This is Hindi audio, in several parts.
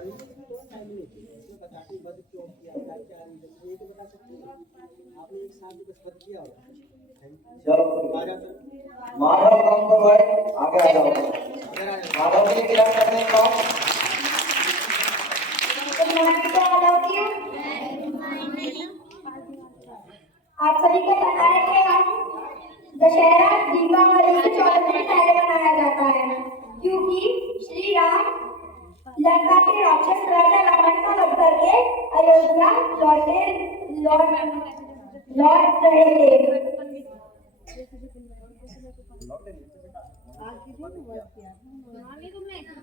चलो माधव काम करो है, आगे आ जाओ। माधव के लिए क्या करने का? आप सभी को पता है कि हम दशहरा दीपावली से 14 दिन पहले मनाया जाता है, क्योंकि श्री राम लंका के राक्षस राजा रावण का वध करके अयोध्या लौट रहे थे।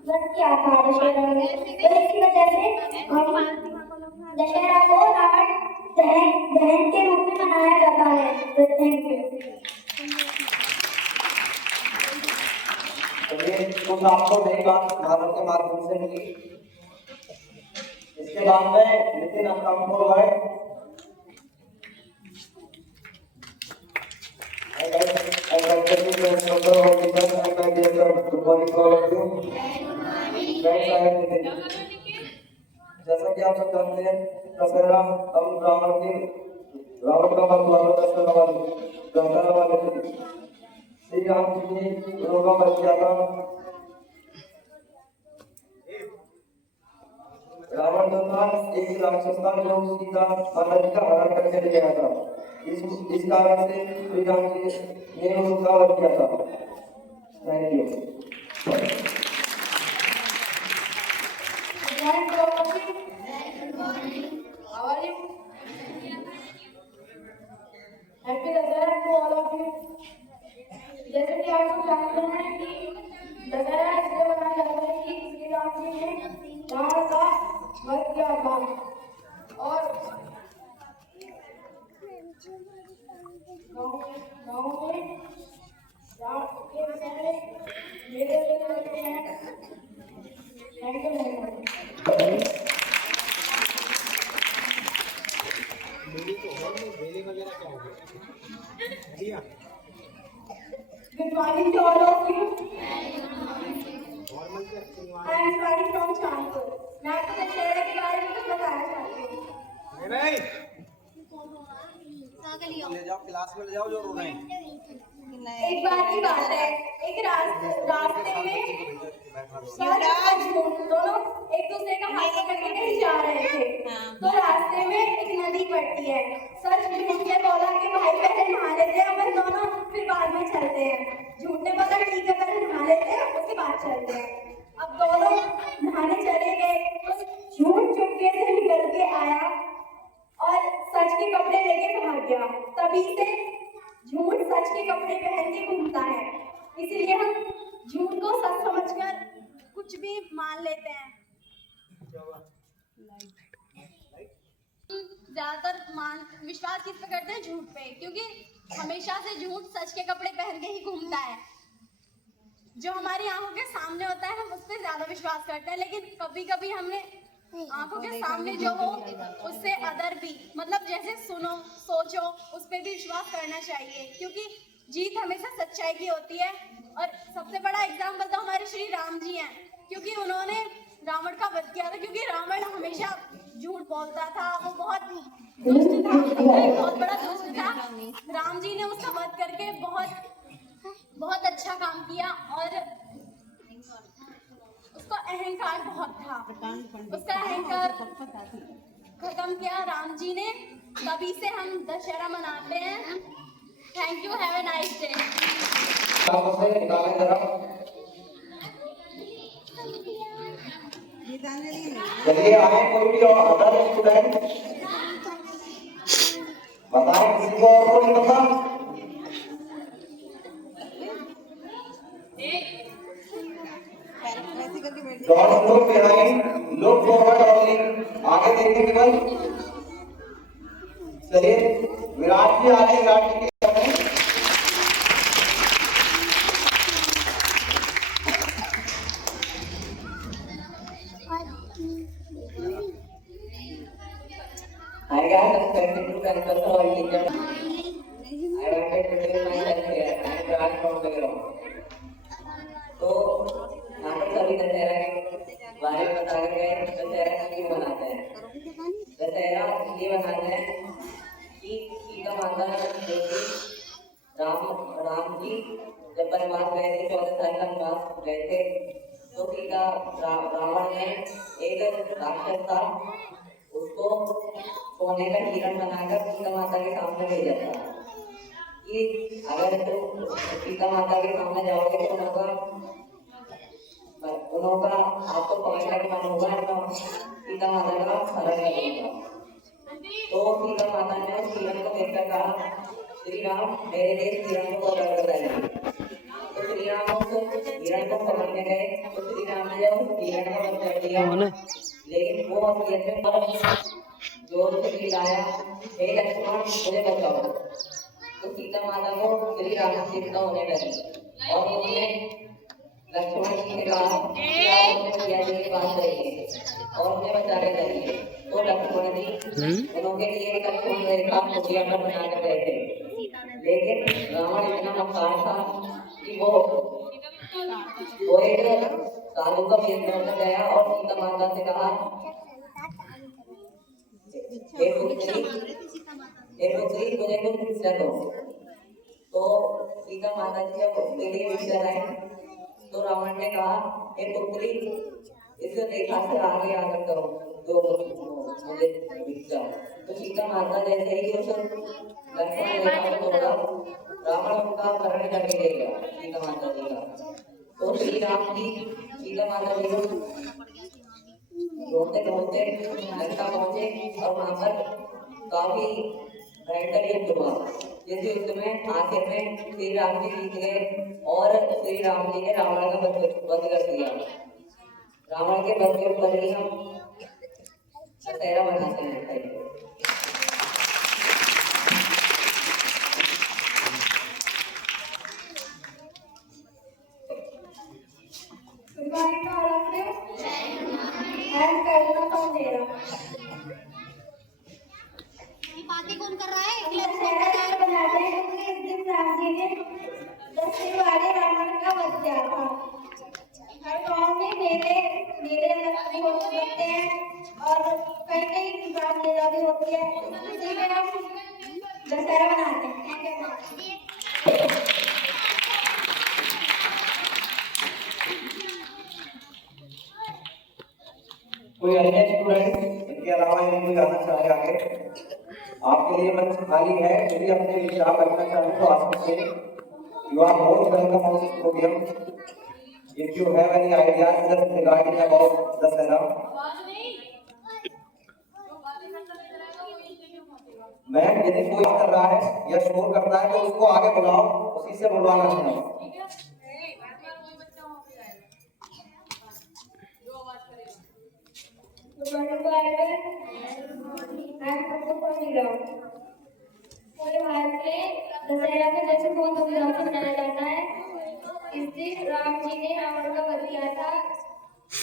वध किया था दशहरा में, तो इसी वजह से हम दशहरा को रावण दहन के रूप में मनाया जाता है। Thank you. चलिए कुछ आपको नई बात माधव के माध्यम से मिली। इसके बाद में नितिन काम करो है। जैसा कि आप सब जानते हैं, दशहरा हम रावण का वध करने वाले श्री राम जी ने रोगा वध किया था। रावण जो था एक राक्षस था जो सीता माता जी का हरण करके ले गया था। इस कारण से श्री राम जी ने उनका वध किया था। Thank you. Happy Dussehra to all of you. जैसे कि आप लोग जानते हैं कि दशहरा इसलिए मनाया जाता है कि श्री राम जी ने रावण का वध किया था, और गाँव में राम के पहले मेले लगते हैं। Thank you. Good morning to all of you. I am Swati from Kanpur. मैं आपको दशहरा के बारे में कुछ बताना चाहती हूँ। ले जाओ क्लास में ले जाओ जो रो रहे हैं। एक बार की बात है, एक रास्ते में सच और झूठ दोनों एक दूसरे का हाथ पकड़ के कहीं जा रहे थे। तो रास्ते में एक नदी पड़ती है। सच झूठ ने बोला कि भाई पहले नहा लेते हैं, अपन दोनों फिर बाद में चलते हैं। झूठ ने बोला ठीक है पहले नहा लेते हैं, उसके बाद चलते हैं। अब दोनों नहाने चले गए तो झूठ चुपके से निकल के आया और सच के कपड़े लेके भाग गया। तभी से झूठ सच के कपड़े पहन के घूमता है। इसीलिए हम झूठ को सच समझकर कुछ भी मान लेते हैं। ज्यादातर विश्वास किस पे करते हैं? झूठ पे, क्योंकि हमेशा से झूठ सच के कपड़े पहन के ही घूमता है। जो हमारी आंखों के सामने होता है हम उस पर ज्यादा विश्वास करते हैं, लेकिन कभी कभी हमने आंखों के सामने जो हो उससे अदर भी, मतलब जैसे सुनो सोचो उस पर भी विश्वास करना चाहिए, क्योंकि जीत हमेशा सच्चाई की होती है। और सबसे बड़ा एग्जाम्पल तो हमारे श्री राम जी हैं, क्योंकि उन्होंने रावण का वध किया था। क्योंकि रावण हमेशा झूठ बोलता था, वो बहुत दुष्ट था, बहुत बड़ा दुष्ट था। राम जी ने उसका वध करके बहुत अच्छा काम किया, और उसका अहंकार बहुत था, उसका अहंकार खत्म किया राम जी ने। तभी से हम दशहरा मनाते हैं। Thank you, have a nice day. चलिए आए कोई भी और अदर स्टूडेंट बताएं, किसी को और नहीं पता? Don't look behind, look forward only. आगे देखने के बाद चलिए विराट जी आ रहे हैं। विराट जी के बारे में बताया गया है दशहरा क्यों मनाते हैं। दशहरा इसलिए मनाते हैं कि सीता माता जो कि राम जी जब वनवास गए थे 14 साल का वनवास गए थे तो सीता रावण ने एक राक्षस था उसको सोने का हिरण बनाकर सीता माता के सामने भेजा था कि अगर तुम सीता माता के सामने जाओगे तो उनका आपको पकड़ने का मन होगा तो सीता माता का हरण कर दूंगा। तो सीता माता ने उस हिरण को देखकर कहा श्री राम मेरे लिए हिरण को पकड़ कर लाइए। तो श्री राम उस हिरण को पकड़ने गए तो श्री राम ने जब हिरण को बंद कर दिया लेकिन वो असलियत में जोर से चिल्लाया हे लक्ष्मण मुझे बचाओ। तो सीता माता को श्री राम की चिंता होने लगी और उन्होंने लक्ष्मण जी ने कहा कि आप मुझे भैया जी के पास रहिए और मुझे बचाने चाहिए। तो लक्ष्मण जी उन्होंने लिए एक लक्ष्मण रेखा मुखिया पर बना कर गए थे लेकिन रावण इतना मक्कार था कि वो एक साधु का वेश बनकर गया और सीता माता से कहा हे पुत्री मुझे कुछ भिक्षा दो। तो सीता माता जी जब उसके लिए भिक्षा लाई तो रावण ने कहा हे पुत्री इस रेखा से आगे आकर करो जो मुझे भिक्षा। तो सीता माता जैसे ही उस लक्ष्मण रेखा को तोड़ा रावण उनका अपहरण करके ले गया सीता माता जी का। तो श्री राम जी सीता माता जी को ढूंढते ढूंढते लंका पहुंचे और वहां पर काफी भयंकर युद्ध हुआ। जिस युद्ध में आखिर में श्री राम जी जीत गए और श्री राम जी ने रावण का वध कर दिया। रावण के वध के ऊपर ही हम दशहरा मनाते हैं। बातें कौन कर रहा है? बनाते हैं क्योंकि इस दिन राम जी ने 10 सिर वाले रावण का वध किया था। हर गांव में मेले लगते हैं और कई बात मेला भी होती है। इसी में हम दशहरा मनाते हैं। कोई अन्य स्टूडेंट इसके अलावा यदि कोई आना चाहे आगे आपके लिए मंच खाली है। यदि अपने विचार रखना चाहें तो आ सकते हैं। You are most welcome on this podium. If you have any ideas just regarding about Dussehra, ma'am यदि कोई कर रहा है या शोर करता है तो उसको आगे बुलाओ, उसी से बुलवाना चाहिए। पूरे भारत में दशहरा का जश्न बहुत धूमधाम से मनाया जाता है। इस दिन राम जी ने रावण का वध किया था।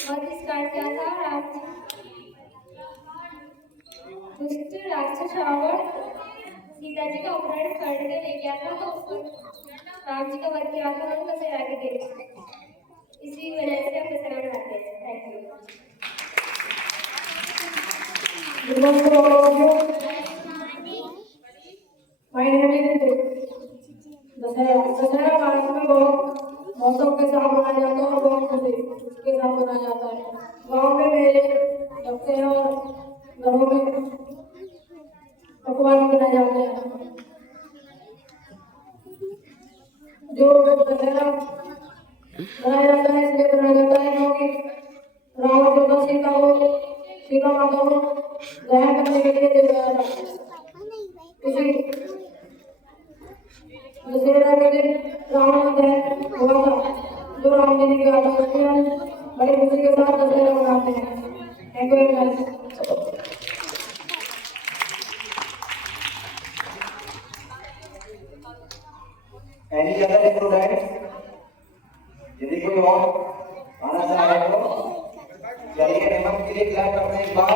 वध स्टार्ट किया था राम दुष्ट राक्षस रावण सीता जी का अपहरण करके ले गया था तो उसको राम जी का वध किया था और दशहरा के दिन। इसी वजह से हम दशहरा मनाते हैं। Thank you. दशहरा भारत में बहुत मौसम के साथ मनाया जाता है और बहुत खुशी के साथ मनाया जाता है। गाँव में मेले लगते हैं और घरों में पकवान बनाए जाते हैं। जो दशहरा मनाया जाता है इसलिए मनाया जाता है क्योंकि रावण जो था सीता माता को दहन करने के लिए दे गया था। दशहरा के दिन रावण का दहन हुआ था जो राम जी ने किया था। इसलिए हम बड़ी खुशी के साथ दशहरा मनाते हैं। Thank you very much. Any other students? यदि कोई और आना चाहे तो चलिए हेमंत के लिए क्लैप करते हैं एक बार।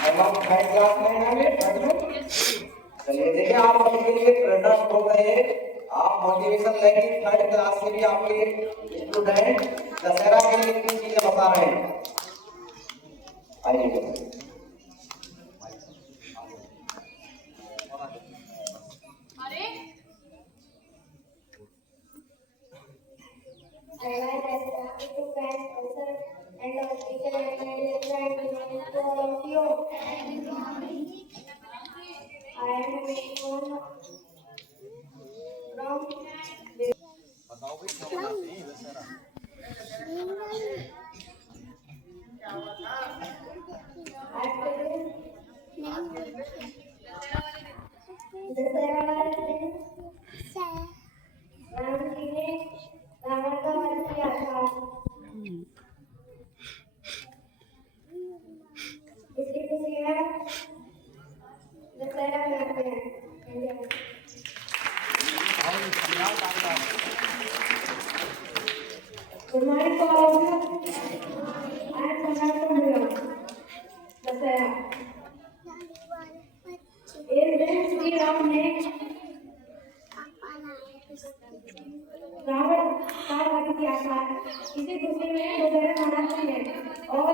हेमंत थर्ड क्लास में है। चलिए देखिए आप अपने लिए प्रेरणा हो गए। आप मोटिवेशन लेके 3rd क्लास से भी आपके स्टूडेंट दशहरा के लिए कितनी चीजें बता रहे हैं। आइए I was happy to grant answer and our teacher and my dear friend belonging to all of you. I am Mekun Ram ji ने रावण का वध किया था। इसकी खुशी में दशहरा मनाते हैं। Good morning to all of you. I am Samantha Mula. Dussehra इस दिन श्री राम ने रावण का वध किया था। इसी खुशी में दशहरा मनाते हैं और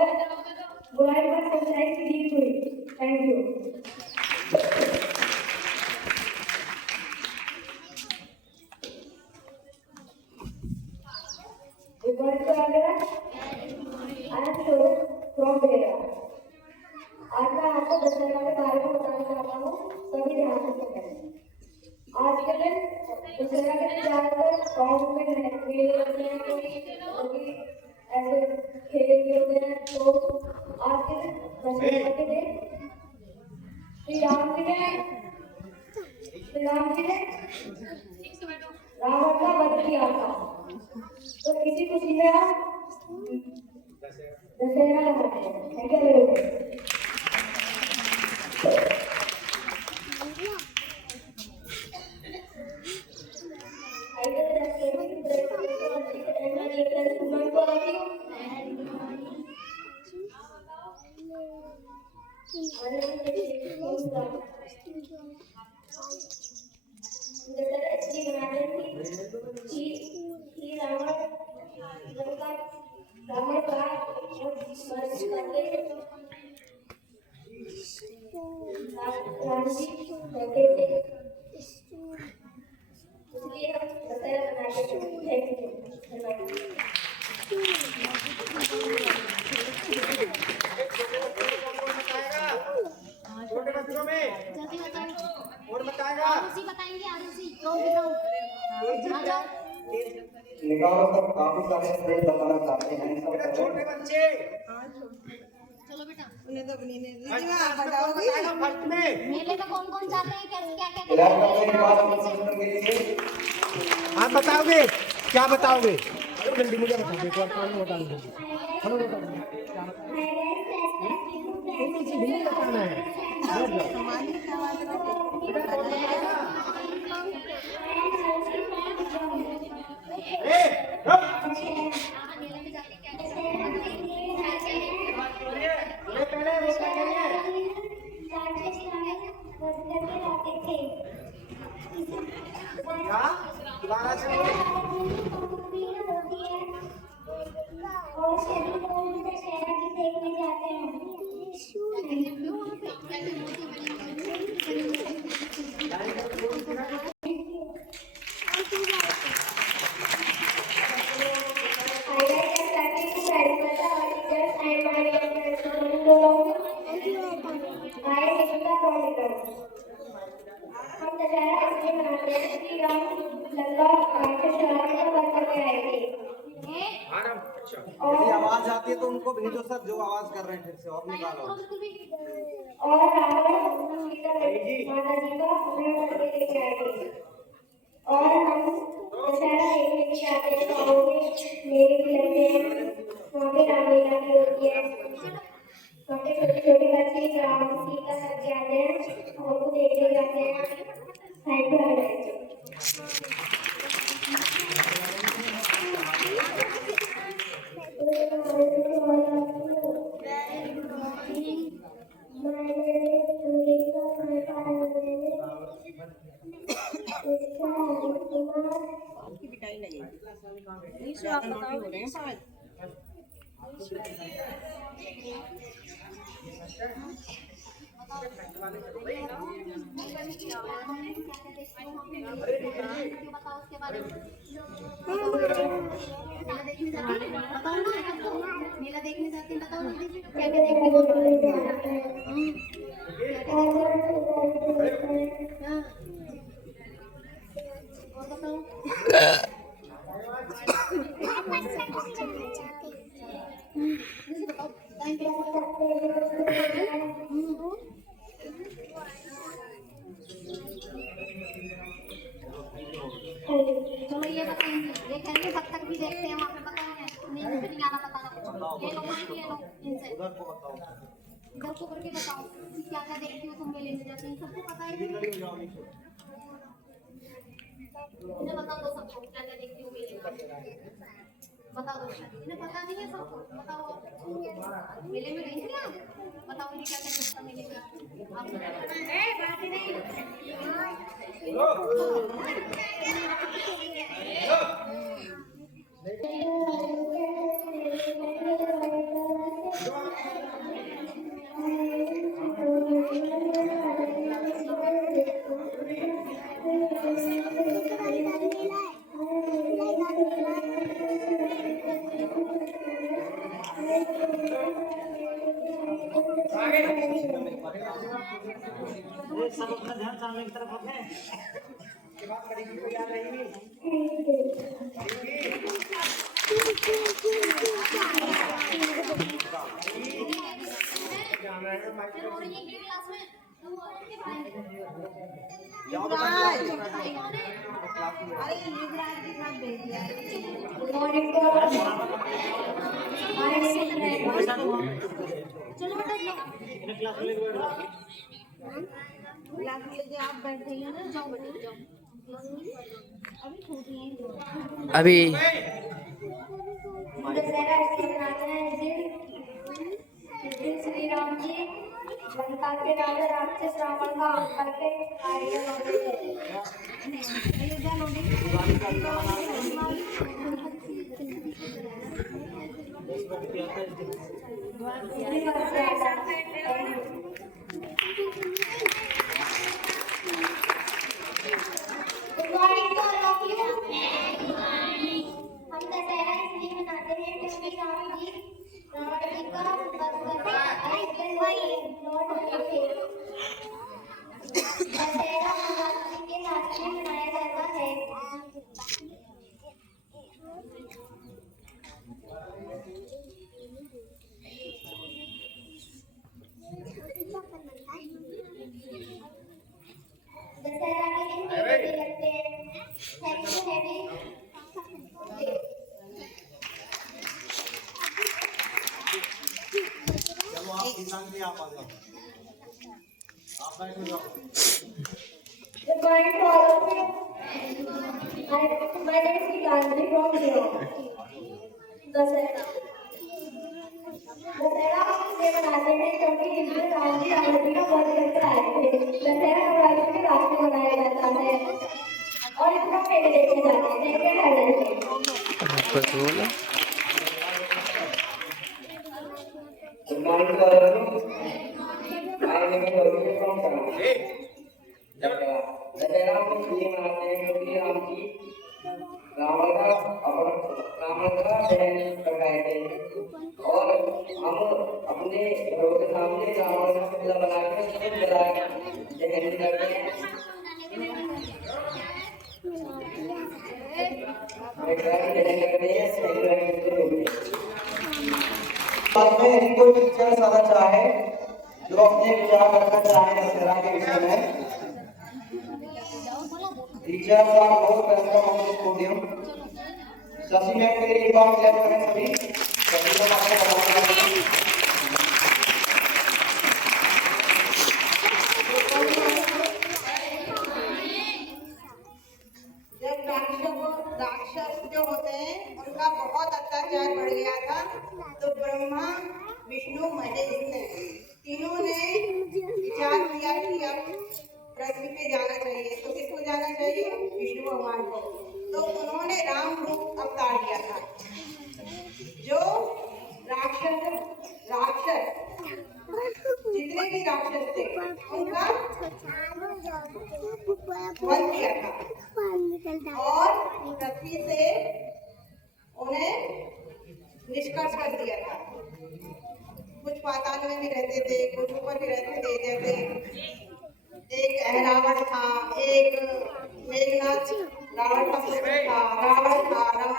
बुराई पर सच्चाई की जीत हुई। Thank you. Good morning to everyone. I am Shobit from Bhera. आज मैं आपको दशहरा के बारे में बताना चाहता हूँ, सभी ध्यान से सुनें। आज के दिन दशहरा के ज्यादातर गाँव में मेले लगते हैं, क्योंकि ऐसे खेल भी होते हैं। तो आज के दिन दशहरा के दिन श्री राम जी ने रावण का वध किया था। तो इसी खुशी में हम दशहरा मनाते हैं। Thank you very much. निकालो सब, काफी सारे स्टूडेंट बताना चाहते हैं। सब छोटे बच्चे चलो बेटा, उन्हें तो बनी नहीं बताओगी फर्स्ट में मेले में कौन कौन जाते हैं, क्या क्या इलाज करने के बाद कंप्यूटर के लिए आप बताओगे, क्या बताओगे? जल्दी मुझे बताओ, एक बार कौन बताओगे? हम बताओगे नहीं बताना है। दोबारा से और सभी लोग दशहरा की देखने जाते हैं। हम दशहरा इसलिए मनाते हैं कि राम लंका राक्षस रावण का वध करके आए थे। यदि आवाज आती है तो उनको भेजो सर, जो आवाज कर रहे हैं फिर से और निकालो। और रावण सीता माता जी का अपने घर पे लेके आए थे। और हम दशहरा देखने के जाते हैं, गाँव में मेले भी लगते हैं, वहाँ पे रामलीला भी होती है। छोटे छोटे बच्चे राम सीता करके आते हैं, उनको देखने जाते हैं। Thank you very much. बताओ उसके बारे में। मेला देखने जाती है, बताओ ना। मेला देखने जाती है, बताओ जल्दी से। क्या क्या देखने जाती है? और बताओ। चलो ये बताएंगे, ये कहेंगे बत्तख भी देखते हैं वहाँ पे, बताओ नहीं मुझे नहीं आना बताना कुछ। ये लो माइक ले लो इनसे, इधर को करके बताओ कि क्या क्या देखती हो तुम मेले में जाते हैं, सबको पता है। इन्हें बता दो सबको क्या क्या देखती हो मेले में, बता दो। इन्हें पता नहीं है सबको, बताओ मेले में गई थी आप, बताओ इन्हें क्या क्या देखता मेले में आप। बात नहीं सब अपना ध्यान सामने की तरफ रखें। के बाद करेंगे कोई याद रहेगी। अभी दशहरा इसलिए मनाते हैं जिस दिन श्री राम जी लंका के राजा राक्षस रावण का अंत करके अयोध्या लौटे थे। अयोध्या हम दशहरा इसलिए मनाते हैं क्योंकि राम जी रावण जी का वध करके अयोध्या लौट आए थे। दशहरा नवरात्रि के लास्ट में मनाया जाता है। दशहरा के दिन मेले लगते हैं। Thank you heavy Good morning to all of you. My name is Gitanjali from Zero. Dussehra हम इसलिए मनाते हैं क्योंकि इस दिन राम जी रावण जी का वध करके आए थे। दशहरा नवरात्रि के रात में मनाया जाता है और इसमें मेले देखे जाते हैं। देखिए Good morning to all of you. My name is Arun from Karnataka. Dussehra हम इसलिए मनाते हैं क्योंकि राम जी रावण का दहन कर गए थे और हम अपने घरों के सामने रावण का पुतला बनाकर खुद दहन करते हैं। कोई टीचर सादा चाहे जो अपने विचार रखना चाहे दशहरा के विषय में। Teachers are most welcome on the podium. Shashi ma'am के लिए एक बार क्लैप करें सभी। सभी को आपको बताना है। जब राक्षस जो होते हैं उनका बहुत अत्याचार बढ़ गया था तो ब्रह्मा विष्णु महेश ने तीनों ने विचार किया कि अब पृथ्वी पे जाना चाहिए। तो किसको जाना चाहिए? विष्णु भगवान को। तो उन्होंने राम था और पृथ्वी से उन्हें निष्कर्ष कर दिया था। कुछ पाताल में भी रहते थे, कुछ ऊपर भी रहते थे। जैसे एक अहरावण था, एक मेघनाथ रावण का पुत्र था, रावण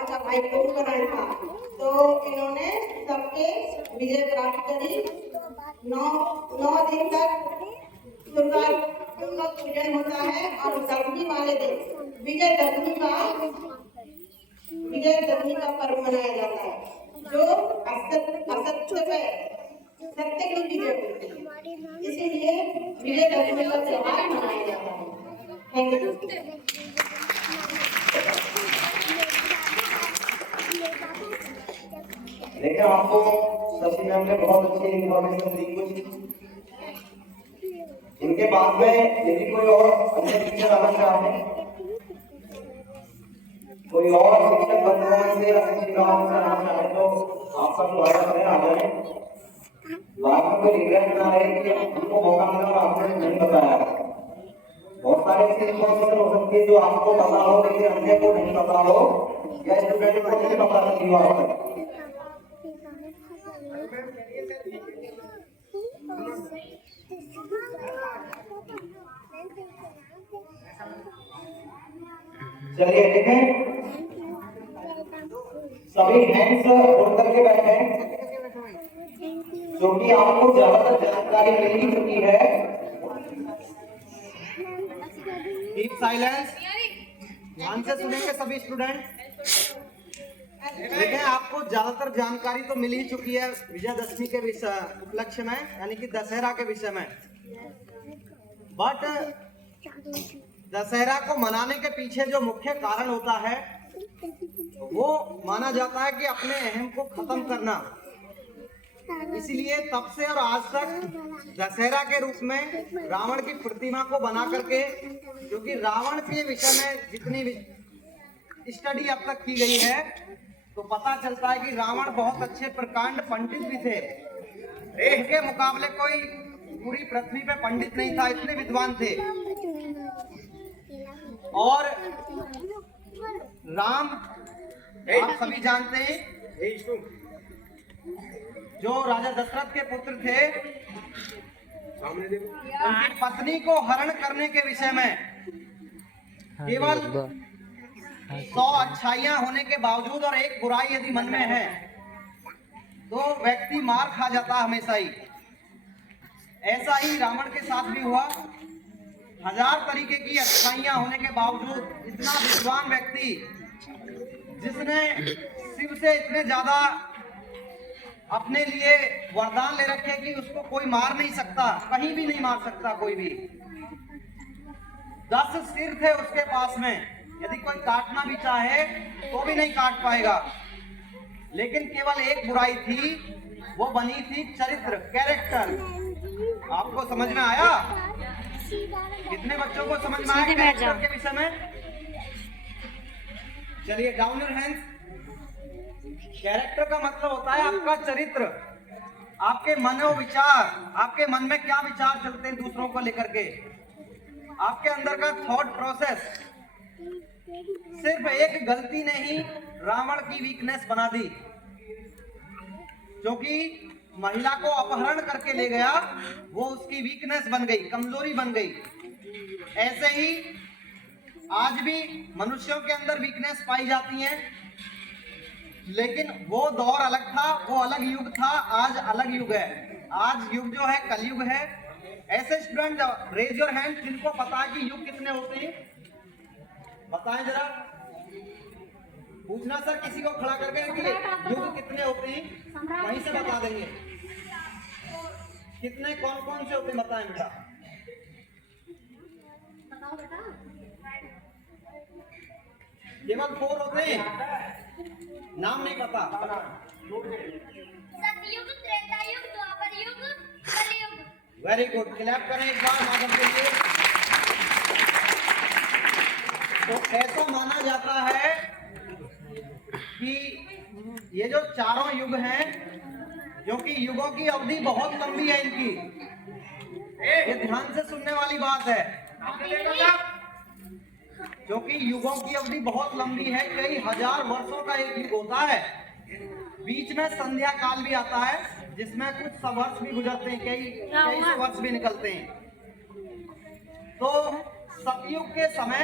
का भाई कुंभकर्ण था। तो इन्होंने सबके विजय प्राप्त करी। 9 दिन तक दुर्गा पूजन होता है और दशमी वाले दिन विजयदशमी का पर्व मनाया जाता है, जो असत्य पे सत्य की विजय होती है। इसीलिए विजयदशमी का त्योहार मनाया जाता है। Thank you. देखिए, आपको शशि मैम ने बहुत अच्छी इन्फॉर्मेशन दी। कुछ इनके बाद में यदि कोई और अन्य टीचर आना चाहे, कोई और शिक्षक बंधुओं से या शिक्षिकाओं से आना चाहे तो आपका स्वागत है, आ जाए। बाद में कोई रिग्रेट ना रहे कि हमको मौका मिला और आपने नहीं बताया। बहुत सारे ऐसी इन्फॉर्मेशन हो सकती है जो आपको पता हो लेकिन अन्य को नहीं पता हो या स्टूडेंट को नहीं पता लगी हो आप तक। चलिए देखें, सभी हैंड्स होल्ड करके बैठे क्योंकि आपको ज्यादातर जानकारी मिल चुकी है। कीप साइलेंस, ध्यान से सुनेंगे सभी स्टूडेंट। देखें, आपको ज्यादातर जानकारी तो मिल ही चुकी है विजयदशमी के उपलक्ष्य में, यानी कि दशहरा के विषय में। बट दशहरा को मनाने के पीछे जो मुख्य कारण होता है वो माना जाता है कि अपने अहम को खत्म करना। इसीलिए तब से और आज तक दशहरा के रूप में रावण की प्रतिमा को बना करके, क्योंकि रावण के विषय में जितनी स्टडी अब तक की गई है तो पता चलता है कि रावण बहुत अच्छे प्रकांड पंडित भी थे। इनके मुकाबले कोई पूरी पृथ्वी पे पंडित नहीं था, इतने विद्वान थे। और राम आप सभी जानते हैं, जो राजा दशरथ के पुत्र थे, उनकी पत्नी को हरण करने के विषय में केवल 100 अच्छाइयां होने के बावजूद और एक बुराई यदि मन में है तो व्यक्ति मार खा जाता हमेशा ही। ऐसा ही रावण के साथ भी हुआ। 1000 तरीके की अच्छाइयां होने के बावजूद इतना विद्वान व्यक्ति, जिसने शिव से इतने ज्यादा अपने लिए वरदान ले रखे कि उसको कोई मार नहीं सकता, कहीं भी नहीं मार सकता कोई भी। 10 सिर थे उसके पास में, यदि कोई काटना भी चाहे तो भी नहीं काट पाएगा। लेकिन केवल एक बुराई थी, वो बनी थी चरित्र, कैरेक्टर। आपको समझ में आया? कितने बच्चों को समझ में आया कैरेक्टर के विषय में? चलिए, डाउन योर हैंड्स। कैरेक्टर का मतलब होता है आपका चरित्र, आपके मनोविचार, आपके मन में क्या विचार चलते हैं दूसरों को लेकर के, आपके अंदर का थॉट प्रोसेस। सिर्फ एक गलती ने ही रावण की वीकनेस बना दी, क्योंकि महिला को अपहरण करके ले गया, वो उसकी वीकनेस बन गई, कमजोरी बन गई। ऐसे ही आज भी मनुष्यों के अंदर वीकनेस पाई जाती है, लेकिन वो दौर अलग था, वो अलग युग था, आज अलग युग है। आज युग जो है कलयुग है। ऐसे स्टूडेंट रेज योर हैंड जिनको पता है कि युग कितने होते हैं, बताएं जरा। पूछना सर किसी को खड़ा करके कि युग कितने होते हैं, वहीं से बता देंगे। कितने कौन कौन से होते हैं बताएं बेटा। केवल 4 होते हैं, नाम नहीं पता। सतयुग, त्रेता युग, द्वापर युग, कलयुग। वेरी गुड, क्लैप करें एक बार माधव के लिए। तो ऐसा माना जाता है कि ये जो चारों युग हैं, क्योंकि युगों की अवधि बहुत लंबी है इनकी, ये ध्यान से सुनने वाली बात है। क्योंकि युगों की अवधि बहुत लंबी है, कई हजार वर्षों का एक युग होता है। बीच में संध्या काल भी आता है, जिसमें कुछ सौ वर्ष भी गुजरते हैं, कई सौ वर्ष भी निकलते हैं। तो सतयुग के समय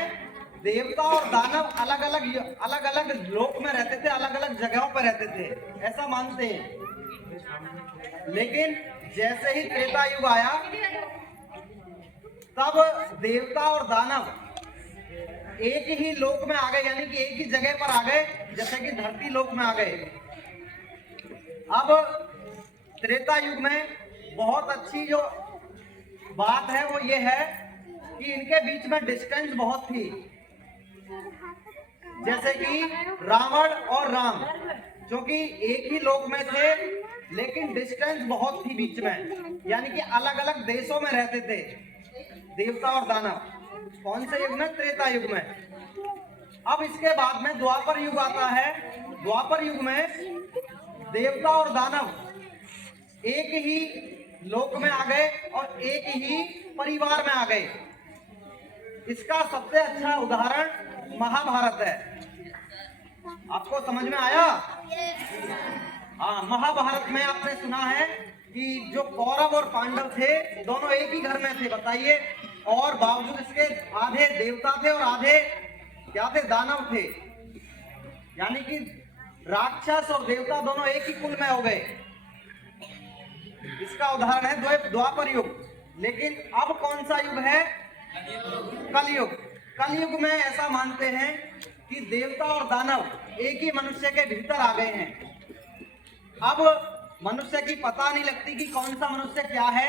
देवता और दानव अलग अलग लोक में रहते थे, अलग अलग जगहों पर रहते थे, ऐसा मानते हैं। लेकिन जैसे ही त्रेता युग आया, तब देवता और दानव एक ही लोक में आ गए, यानी कि एक ही जगह पर आ गए, जैसे कि धरती लोक में आ गए। अब त्रेता युग में बहुत अच्छी जो बात है वो ये है कि इनके बीच में डिस्टेंस बहुत थी। जैसे कि रावण और राम, जो कि एक ही लोक में थे, लेकिन डिस्टेंस बहुत थी बीच में, यानी कि अलग अलग देशों में रहते थे देवता और दानव। कौन से युग में? त्रेता युग में। अब इसके बाद में द्वापर युग आता है। द्वापर युग में देवता और दानव एक ही लोक में आ गए और एक ही परिवार में आ गए। इसका सबसे अच्छा उदाहरण महाभारत है। आपको समझ में आया? हाँ, महाभारत में आपने सुना है कि जो कौरव और पांडव थे, दोनों एक ही घर में थे, बताइए, और बावजूद इसके आधे देवता थे और आधे क्या थे? दानव थे। यानी कि राक्षस और देवता दोनों एक ही कुल में हो गए। इसका उदाहरण है द्वापर युग। लेकिन अब कौन सा युग है? कलयुग। कलयुग में ऐसा मानते हैं कि देवता और दानव एक ही मनुष्य के भीतर आ गए हैं। अब मनुष्य की पता नहीं लगती कि कौन सा मनुष्य क्या है।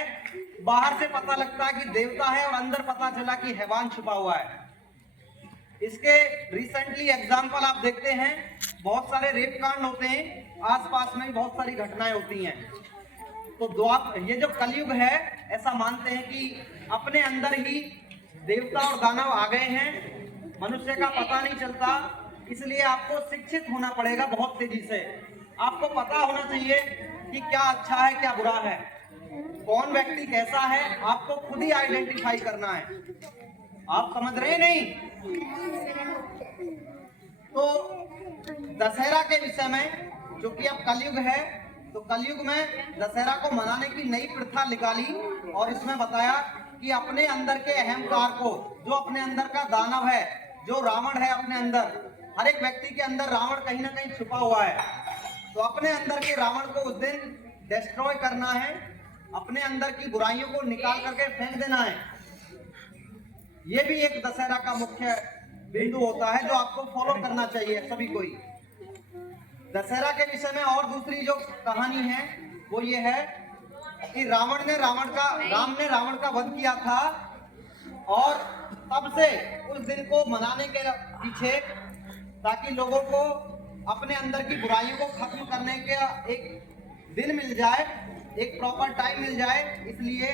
बाहर से पता लगता है कि देवता है और अंदर पता चला कि हैवान छुपा हुआ है। इसके रिसेंटली एग्जाम्पल आप देखते हैं, बहुत सारे रेप कांड होते हैं, आसपास में बहुत सारी घटनाएं होती हैं। तो ये जो कलयुग है, ऐसा मानते हैं कि अपने अंदर ही देवता और दानव आ गए हैं, मनुष्य का पता नहीं चलता। इसलिए आपको शिक्षित होना पड़ेगा बहुत तेजी से। आपको पता होना चाहिए कि क्या अच्छा है, क्या बुरा है, कौन व्यक्ति कैसा है, आपको खुद ही आइडेंटिफाई करना है। आप समझ रहे नहीं? तो दशहरा के विषय में, जो कि अब कलयुग है, तो कलयुग में दशहरा को मनाने की नई प्रथा निकाली और इसमें बताया कि अपने अंदर के अहंकार को, जो अपने अंदर का दानव है, जो रावण है अपने अंदर, हर एक व्यक्ति के अंदर रावण कहीं ना कहीं छुपा हुआ है। तो अपने अंदर के रावण को उस दिन डिस्ट्रॉय करना है, अपने अंदर की बुराइयों को निकाल करके फेंक देना है। ये भी एक दशहरा का मुख्य बिंदु होता है जो आपको फॉलो करना चाहिए सभी को ही। दशहरा के विषय में और दूसरी जो कहानी है वो ये है कि राम ने रावण का वध किया था, और तब से उस दिन को मनाने के पीछे, ताकि लोगों को अपने अंदर की बुराइयों को खत्म करने का एक दिन मिल जाए, एक प्रॉपर टाइम मिल जाए। इसलिए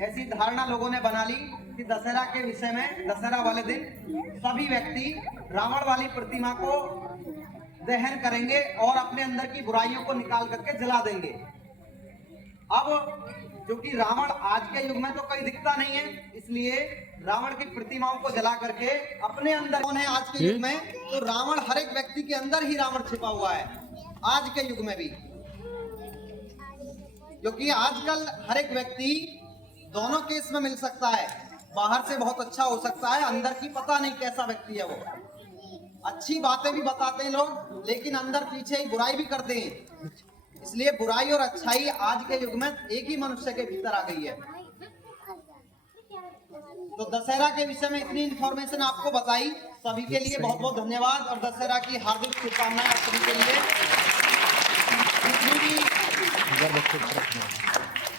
ऐसी धारणा लोगों ने बना ली कि दशहरा के विषय में, दशहरा वाले दिन सभी व्यक्ति रावण वाली प्रतिमा को दहन करेंगे और अपने अंदर की बुराइयों को निकाल करके जला देंगे। अब जो कि रावण आज के युग में तो कोई दिखता नहीं है, इसलिए रावण की प्रतिमाओं को जला करके अपने अंदर कौन है आज के युग में, तो रावण, हर एक व्यक्ति के अंदर ही रावण छिपा हुआ है आज के युग में भी। क्योंकि आजकल हर एक व्यक्ति दोनों केस में मिल सकता है, बाहर से बहुत अच्छा हो सकता है, अंदर की पता नहीं कैसा व्यक्ति है वो। अच्छी बातें भी बताते हैं लोग, लेकिन अंदर पीछे ही बुराई भी करते हैं। इसलिए बुराई और अच्छाई आज के युग में एक ही मनुष्य के भीतर आ गई है। तो दशहरा के विषय में इतनी इंफॉर्मेशन आपको बताई, सभी के लिए बहुत बहुत धन्यवाद और दशहरा की हार्दिक शुभकामनाएं आप सभी के लिए।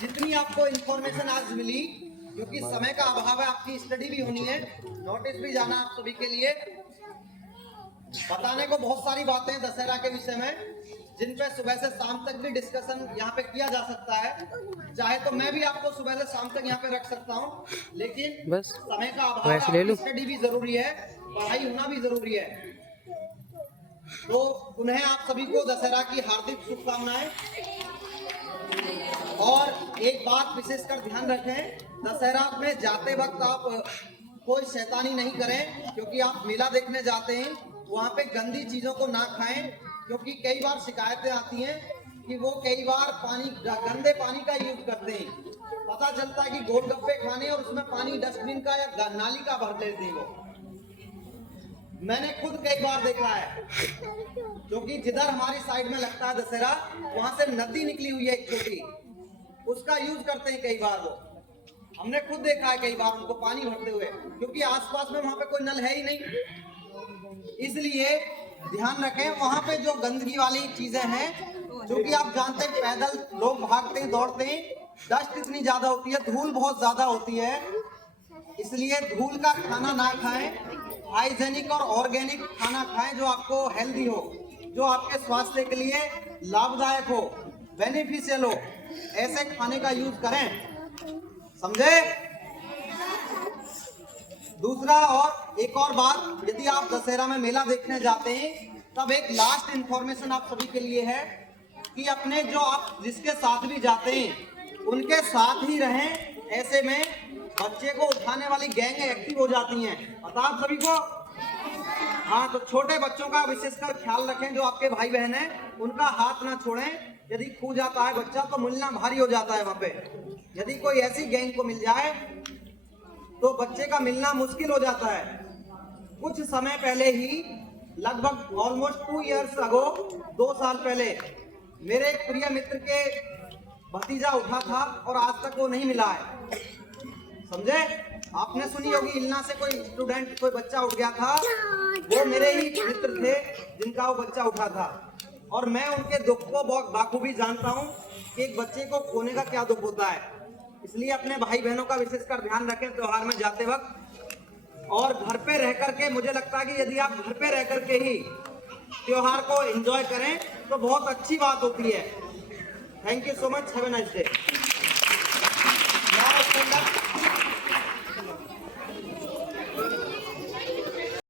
जितनी आपको इंफॉर्मेशन आज मिली, क्योंकि समय का अभाव है, आपकी स्टडी भी होनी है, नोटिस भी जाना आप सभी के लिए। बताने को बहुत सारी बातें हैं दशहरा के विषय में, जिन पे सुबह से शाम तक भी डिस्कशन यहाँ पे किया जा सकता है। चाहे तो मैं भी आपको सुबह से शाम तक यहाँ पे रख सकता हूँ, लेकिन बस समय का अभाव है, स्टडी भी जरूरी है, पढ़ाई होना भी जरूरी है। तो पुनः आप सभी को दशहरा की हार्दिक शुभकामनाएं। और एक बात विशेषकर ध्यान रखें, दशहरा में जाते वक्त आप कोई शैतानी नहीं करें, क्योंकि आप मेला देखने जाते हैं, वहाँ पे गंदी चीजों को ना खाएं, क्योंकि कई बार शिकायतें आती हैं कि वो कई बार गंदे पानी का यूज करते हैं। पता चलता है कि गोलगप्पे खाने और उसमें पानी डस्टबिन का या नाली का भर लेते हैं वो। मैंने खुद कई बार देखा है, क्योंकि जिधर हमारी साइड में लगता है दशहरा, वहां से नदी निकली हुई है एक छोटी, उसका यूज करते हैं कई बार वो। हमने खुद देखा है कई बार उनको पानी भरते हुए, क्योंकि आसपास में वहां पे कोई नल है ही नहीं। इसलिए ध्यान रखें, वहां पे जो गंदगी वाली चीजें हैं, जो कि आप जानते हैं पैदल लोग भागते हैं दौड़ते हैं, डस्ट इतनी ज्यादा होती है, धूल बहुत ज्यादा होती है, इसलिए धूल का खाना ना खाएं। हाइजेनिक और ऑर्गेनिक खाना खाएं जो आपको हेल्दी हो, जो आपके स्वास्थ्य के लिए लाभदायक हो, बेनिफिशियल हो, ऐसे खाने का यूज करें, समझे। दूसरा और एक और बात, यदि आप दशहरा में मेला देखने जाते हैं, तब एक लास्ट इंफॉर्मेशन आप सभी के लिए है कि अपने जो आप जिसके साथ भी जाते हैं उनके साथ ही रहें। ऐसे में बच्चे को उठाने वाली गैंग एक्टिव हो जाती हैं, पता आप सभी को। हाँ, तो छोटे बच्चों का विशेषकर ख्याल रखें, जो आपके भाई बहन हैं उनका हाथ ना छोड़ें। यदि खो जाता है बच्चा तो मिलना भारी हो जाता है वहां पे। यदि कोई ऐसी गैंग को मिल जाए तो बच्चे का मिलना मुश्किल हो जाता है। कुछ समय पहले ही, लगभग ऑलमोस्ट 2 years अगो, 2 साल पहले, मेरे एक प्रिय मित्र के भतीजा उठा था और आज तक वो नहीं मिला है, समझे। आपने सुनी होगी इलना से कोई स्टूडेंट, कोई बच्चा उठ गया था, वो मेरे ही मित्र थे जिनका वो बच्चा उठा था। और मैं उनके दुख को बहुत बाखूबी जानता हूँ कि एक बच्चे को खोने का क्या दुख होता है। इसलिए अपने भाई बहनों का विशेषकर ध्यान रखें त्योहार में जाते वक्त। और घर पे रह करके, मुझे लगता है कि यदि आप घर पे रह करके ही त्योहार को एंजॉय करें तो बहुत अच्छी बात होती है। Thank you so much, have a nice day.